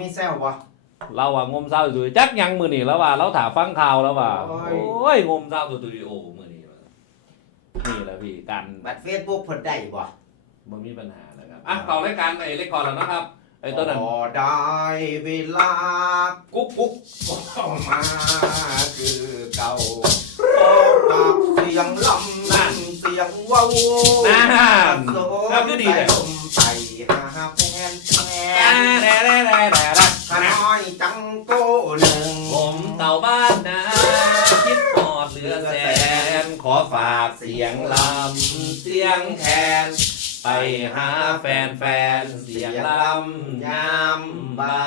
มีแซวบ่ เราว่างมเศร้าอยู่จักยังมือนี่แล้วว่า เราถามฟังข่าวแล้วว่าโอ้ย โอ้ยงมเศร้าสตูดิโอมือนี่นี่แหละพี่การบัดเฟซบุ๊กเพิ่นได้บ่มันมีปัญหานะครับอะต่อรายการไอ้เล็กก่อนแล้วนะครับไอ้ต้นนั้นพอได้เวลากุ๊กกุ๊กก็มาคือเก่าพอกับเสียงลำนั่นเสียงเว้าวนั่นโซ่ครับคือดีเลยลม ไปหาแฟนแฟแด่นแด่แด่แด่แด่แด่ข้าน้อยจังโก้หนึ่งผมเต่าบ้านนะคิดหอดเหลือแสน ขอฝากเสียงลำเสียงแคนไปหาแฟนแฟนเสียงลำยามบ่า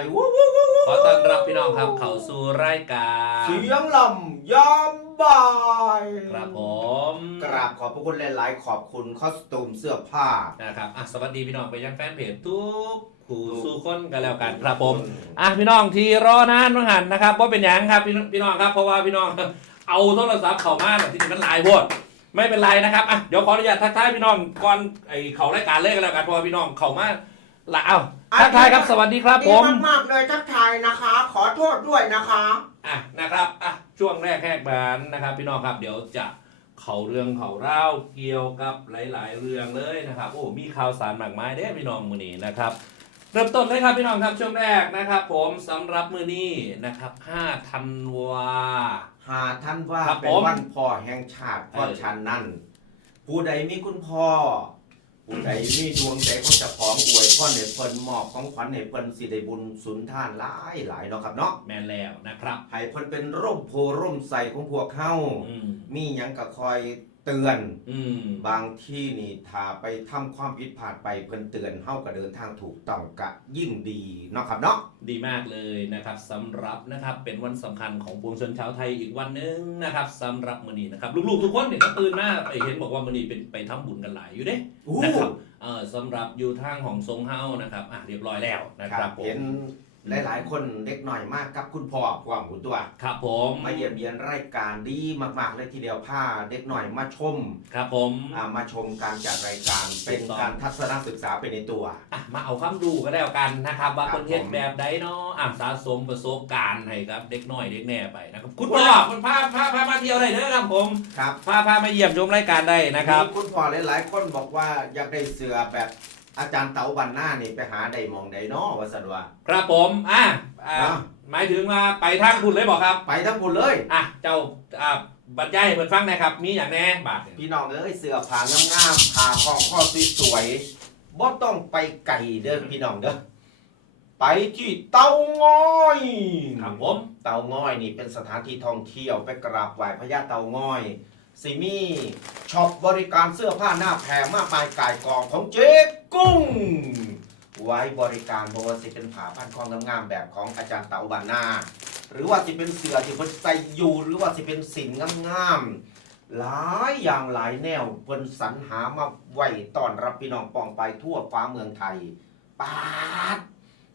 ยขอต้อนรับพี่น้องครับเข้าสู่รายการ เสียงลำยาม บ่ายครับผมกราบขอบพระคุณหลายๆ ขอบคุณคอสตูมเสื้อผ้า นะครับอะสวัสดีพี่น้องไปยังแฟนเพจทุกผู้สู้คนกันแล้วกันครับผมอะพี่น้องที่รอนานต้องหันนะครับว่าเป็นหยังครับพี่น้องพี่น้องครับเพราะว่าพี่น้อง เอาโทรศัพท์เข้ามาแบบที่มันหลายโพดไม่เป็นไรนะครับอะเดี๋ยวขออนุญาตทักทายพี่น้องก่อนไอเขารายการเลยกันแล้วกันเพราะว่าพี่น้องเข้ามาละเอ้าทักทายครับสวัสดีครับผมดีมากๆเลยทักทายนะคะ ขอโทษด้วยนะคะ อะนะครับอะ ช่วงแรกแหกบานนะครับ พี่น้องครับเดี๋ยวจะเขาเรื่องเขาเล่าเกี่ยวกับหลาย ๆ เรื่องเลยนะครับ โอ้ มีข่าวสารมากมายเด้อพี่น้องมือนี้นะครับ เริ่มต้นเลยครับพี่น้องครับช่วงแรกนะครับ ผมสำหรับมือนี้นะครับ5ธันวาหาท่านว่าครับเป็นผม วันพ่อแห่งชาติเพราะเออฉะนั้น ผู้ใดมีคุณพ่อ ผู้ใดมีดวงใจเขาจะของอวยพ่อในเพิ่นมอบของขวัญในเพิ่นสิได้บุญสุนทานหลายหลายๆเนาะครับเนาะแมนแล้วนะครับให้เพิ่นเป็นร่มโพร่มใสของพวกเฮาอืม มีหยังก็คอยเตือน อืมบางที่นี่ถ้าไปทำความผิดพลาดไปเพิ่นเตือนเฮาก็เดินทางถูกต้องกะยิ่งดีเนาะครับเนาะ ดีมากเลยนะครับสำหรับนะครับเป็นวันสำคัญของปวงชนชาวไทยอีกวันหนึงนะครับสำหรับมือนี้นะครับลูกๆทุกคนเนี่ยก็ตื่นมาไปเห็นบอกว่ามือนี้เป็นไปทำบุญกันหลายอยู่เด้ นะครับเออสำหรับอยู่ทางของทรงเฮานะครับอะเรียบร้อยแล้วนะคครัรับบผม เห็น หลายๆ คนเด็กหน่อยมากกับคุณพ่อความหูตัว ครับผมมาเยี่ยมเยียนรายการดีมากๆเลยทีเดียวพาเด็กหน่อยมาชม ครับผมอ่ามาชมการจัดรายการเป็นการทัศนศึกษาไปในตัวอะมาเอาคำดูก็แล้วกันนะครับว่าครับคนเฮ็ดผมแบบใดเนาะอะสะสมประสบการณ์ให้ครับ เด็กน้อยเด็กแน่ไปนะครับคุณพ่อคุณพาพาพามาเที่ยวได้เด้อครับผมครับพาพามาเยี่ยมชมรายการได้นะครับมีคุณพ่อหลายๆ คนบอกว่าอยากได้เสือแบบ อาจารย์เต๋าบันหน้านี่ไปหาได้หมองใดเนาะว่าสันว่า ครับผมอะอะเนาะหมายถึงว่าไปทางคุณเลยบอกครับ ไปทั้งหมดเลย อะเจ้าอะบรรยายให้เพิ่นฟังหนะครับ มีอย่างแน่บาทพี่น้องเอ้ยเสือผางามๆผ่าคองข้อสวยๆบ่ต้องไปไกลเด้อพี่น้องเด้อไปที่เตาง้อยครับผม เตาง้อยนี่เป็นสถานที่ท่องเที่ยวไปกราบไหว้พญาเตาง้อย สิมีช็อปบริการเสื้อผ้าหน้าแพรมากมายกายกองของเจ๊กุ้ง ไว้บริการบว่าสิเป็นผ้าพันคองงามๆแบบของอาจารย์เต๋าบานนา หรือว่าสิเป็นเสือที่เพิ่นใส่อยู่หรือว่าสิเป็นสินงามๆหลายอย่างหลายแนวเพิ่นสรรหามาไว้ต้อนรับพี่น้องปองไปทั่วฟ้าเมืองไทยปาด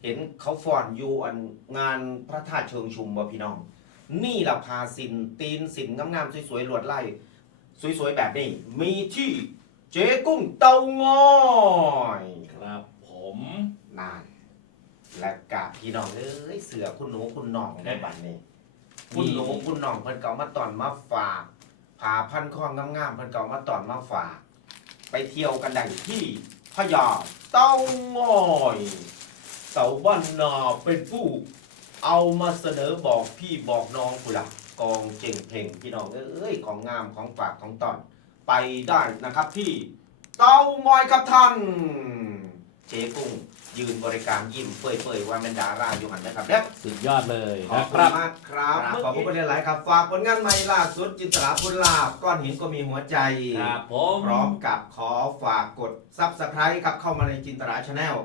เห็นเขาฟ้อนอยู่อันงานพระธาตุเชิงชุมบ่พี่น้อง นี่ละพาสินตีนสินงามๆสวยๆลวดไล่ สวยๆ แบบนี้ มีที่เจ๊กุ้งเตางอยครับผมนาน และกะพี่น้องเอ้ยเสือคุณหนูคุณน้องในบัดนี้ คุณหนูคุณน้องเพิ่นก็เอามาตอนมาฝากผ่าพันคองงามๆเพิ่นก็เอามาตอนมาฝาก ไปเที่ยวกันได้ที่พะยาเต้างอยเสาบ้านนาเป็นผู้ เอามาเสนอบอกพี่บอกน้องผู้ละ กองเจงเพ่งพี่น้องเอ้ยของงามของฝากของตอนไปได้นะครับที่เต้างอยครับท่านเจ๊กุ้งยืนบริการยิ้มเปื่อยๆว่าเป็นดาราอยู่หันนะครับเนี่ยสุดยอดเลยขอบนะคคุณรับ มากครับ ขอบคุณหลายๆครับ ฝากผลงานใหม่ล่าสุดจินตลาพุนลาบก้อนหินก็มีหัวใจ ครับผม พร้อมกับขอฝากกดซับสไครต์ครับเข้ามาในจินตลาชาแนล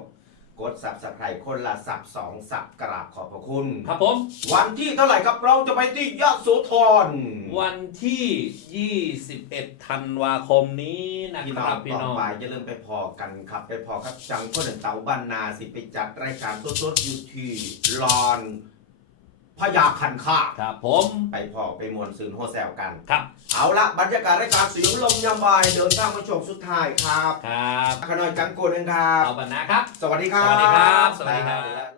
กดซับสไครต์คนละสับสองสับกราบขอบพระคุณ ครับผม วันที่เท่าไหร่ครับเราจะไปที่ยะโสธร วันที่ 21 ธันวาคมนี้นะพี่คน้อรังบพี่ต่อน้อง ไปจะเริ่าลืมไปพอกันครับ ไปพอครับจังคนหนึ่งเต๋าบ้านนาสิไปจัดรายการสดๆอยู่ที่ลอน พญาคันคาครับผม ไปพอไปมวนซืนโฮแซลกันครับ เอาละบรรยากาศรายการเสียงลมยามบ่ายเดินทางมาชมสุดท้ายครับครับขน้อยจังโกนเองครับเอาบันนะครับ สวัสดีคสรับวัสดีครับสวัสดีครับ